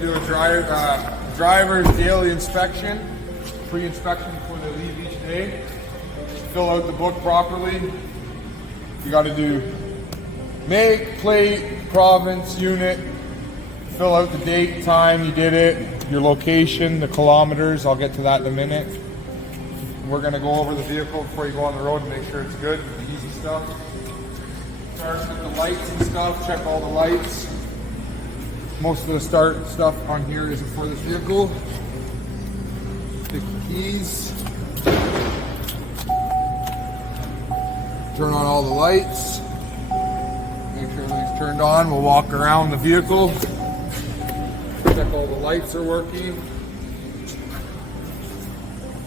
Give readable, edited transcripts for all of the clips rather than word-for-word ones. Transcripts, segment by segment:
to do a driver's daily inspection, pre-inspection before they leave each day. Fill out the book properly. You got to do make, plate, province, unit. Fill out the date, time you did it, your location, the kilometers. I'll get to that in a minute. We're going to go over the vehicle before you go on the road and make sure it's good. The easy stuff. Starts with the lights and stuff. Check all the lights. Most of the start stuff on here isn't for this vehicle. Pick the keys. Turn on all the lights. Make sure everything's turned on. We'll walk around the vehicle. Check all the lights are working.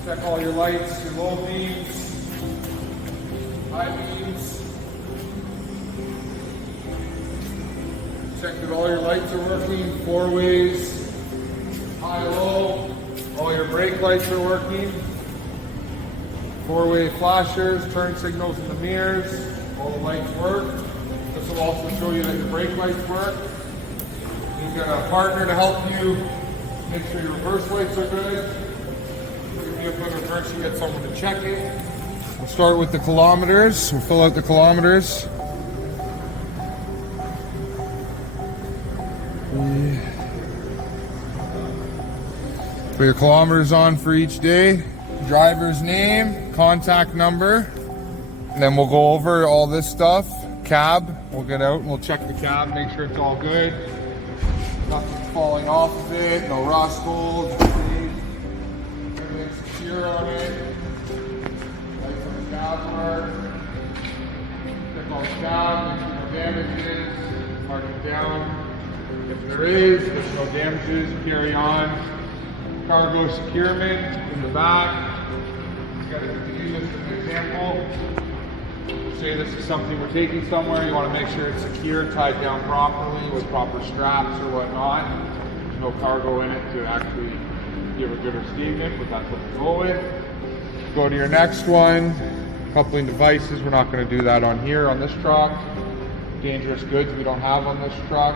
Check all your lights, your low beams, high beams. Check that all your lights are working, four ways, high, low. All your brake lights are working. Four-way flashers, turn signals in the mirrors. All the lights work. This will also show you that your brake lights work. You've got a partner to help you make sure your reverse lights are good. If you reverse, you get someone to check it. We'll start with the kilometers. We'll fill out the kilometers. Put your kilometers on for each day. Driver's name, contact number. And then we'll go over all this stuff. Cab, we'll get out and we'll check the cab, make sure it's all good. Nothing's falling off of it, no rust holes. Everything's secure on it. Lights on the cab work. Check all the cab, make sure no damages. Mark it down. If there is, there's no damages, carry on. Cargo securement in the back. Got to use this as an example. Say this is something we're taking somewhere, you want to make sure it's secure, tied down properly with proper straps or whatnot. There's no cargo in it to actually give a good escapement, but that's what we go with. Go to your next one. Coupling devices, we're not going to do that on here on this truck. Dangerous goods we don't have on this truck.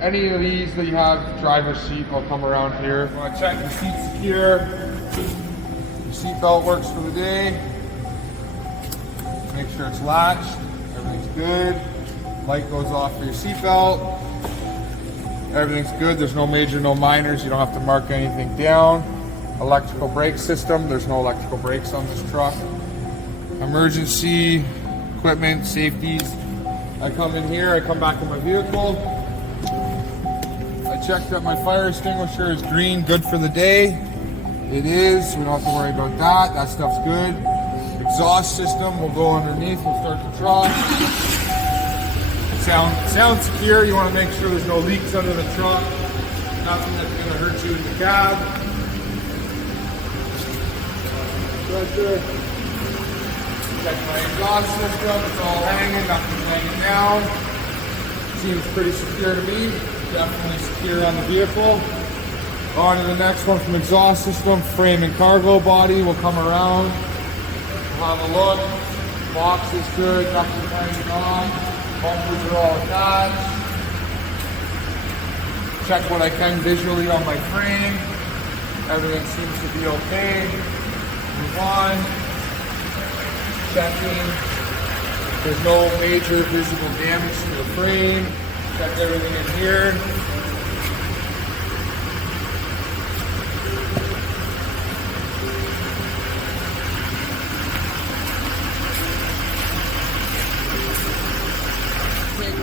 Any of these that you have, driver's seat, I'll come around here. You want to check the seat's secure. Your seat belt works for the day. Make sure it's latched. Everything's good. Light goes off for your seat belt. Everything's good. There's no major, no minors. You don't have to mark anything down. Electrical brake system. There's no electrical brakes on this truck. Emergency equipment, safeties. I come in here, I come back to my vehicle. I check that my fire extinguisher is green, good for the day. It is, we don't have to worry about that. That stuff's good. Exhaust system, we'll go underneath, we'll start the truck. Sounds secure, you want to make sure there's no leaks under the truck. Nothing that's going to hurt you in the cab. Pressure. Check my exhaust system, it's all hanging, nothing's laying down. Seems pretty secure to me. Definitely secure on the vehicle. On to the next one from exhaust system, frame and cargo body. We'll come around. We'll have a look. Box is good, nothing hanging on. Bumpers are all attached. Check what I can visually on my frame. Everything seems to be okay. Move on. Checking. There's no major visible damage to the frame. Check everything in here.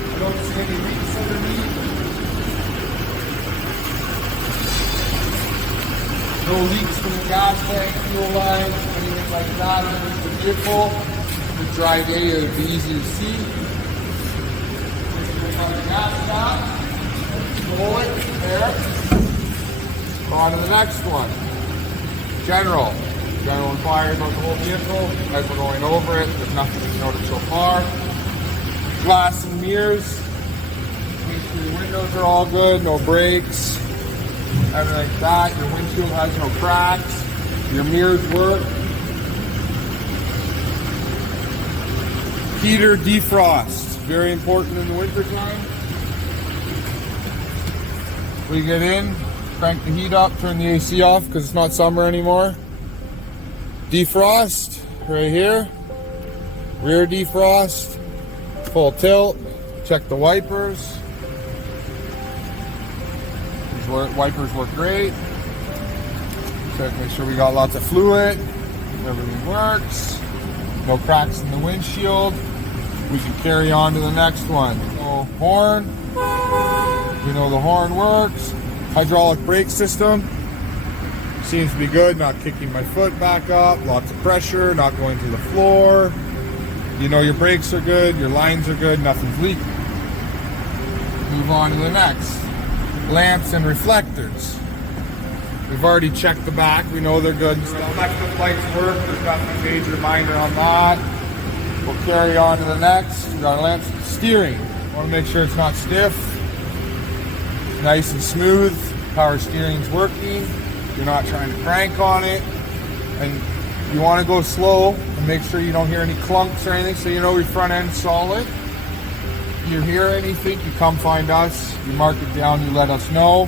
I don't see any leaks underneath. No leaks from the gas tank, fuel line, anything like that underneath the vehicle. On a dry day, it would be easy to see. On the gas cap, roll it there. On to the next one. General inquiry about the whole vehicle. As we're going over it, there's nothing to notice so far. Glass and mirrors. Make sure your windows are all good, no breaks, everything like that. Your windshield has no cracks. Your mirrors work. Heater defrost. Very important in the winter time. We get in, crank the heat up, turn the AC off because it's not summer anymore. Defrost right here. Rear defrost. Full tilt. Check the wipers. These wipers work great. Check, make sure we got lots of fluid. Everything works. No cracks in the windshield. We can carry on to the next one. So, horn. We know the horn works. Hydraulic brake system. Seems to be good. Not kicking my foot back up. Lots of pressure. Not going to the floor. You know your brakes are good. Your lines are good. Nothing's leaking. Move on to the next. Lamps and reflectors. We've already checked the back. We know they're good. The reflective lights work. There's nothing major, minor on that. We'll carry on to the next. We got lamps. Steering. Want to make sure it's not stiff. It's nice and smooth. Power steering's working. You're not trying to crank on it. And you want to go slow and make sure you don't hear any clunks or anything, so you know your front end's solid. If you hear anything, you come find us. You mark it down. You let us know.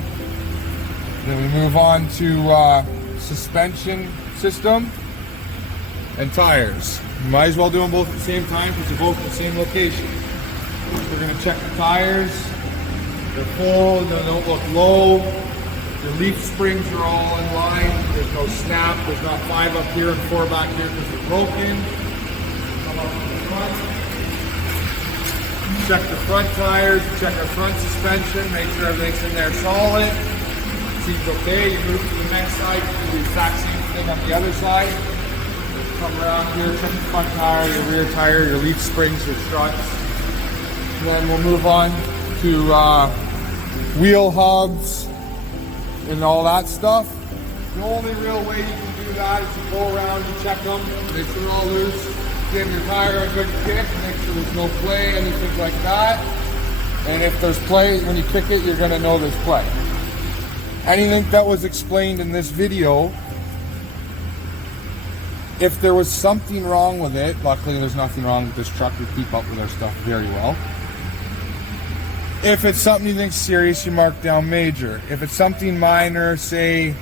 Then we move on to suspension system and tires. You might as well do them both at the same time because they're both in the same location. We're going to check the tires. They're full, they don't look low. Your leaf springs are all in line. There's no snap. There's not 5 up here and 4 back here because they're broken. Come up to the front. Check the front tires. Check our front suspension. Make sure everything's in there solid. Seems okay. You move to the next side. You do the exact same thing on the other side. Come around here. Check the front tire, your rear tire, your leaf springs, your struts. And then we'll move on to wheel hubs and all that stuff. The only real way you can do that is to go around and check them, make sure they're all loose, give your tire a good kick, make sure there's no play, anything like that. And if there's play, when you kick it, you're going to know there's play. Anything that was explained in this video, if there was something wrong with it, luckily there's nothing wrong with this truck. We keep up with our stuff very well. If it's something you think serious, you mark down major. If it's something minor, say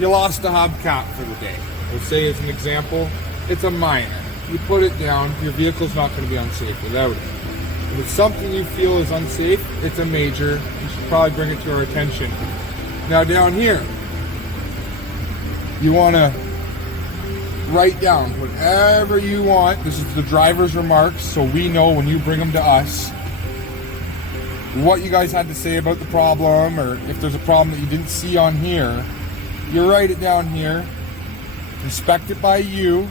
you lost a hubcap for the day. We'll say as an example, it's a minor. You put it down, your vehicle's not going to be unsafe without it. If it's something you feel is unsafe, it's a major. You should probably bring it to our attention. Now down here, you want to write down whatever you want. This is the driver's remarks, so we know when you bring them to us what you guys had to say about the problem, or if there's a problem that you didn't see on here, you write it down here, inspect it by you,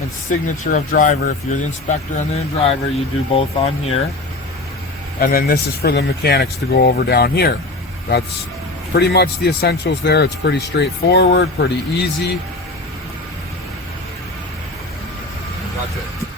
and signature of driver. If you're the inspector and the driver, you do both on here. And then this is for the mechanics to go over down here. That's pretty much the essentials there. It's pretty straightforward, pretty easy. That's it.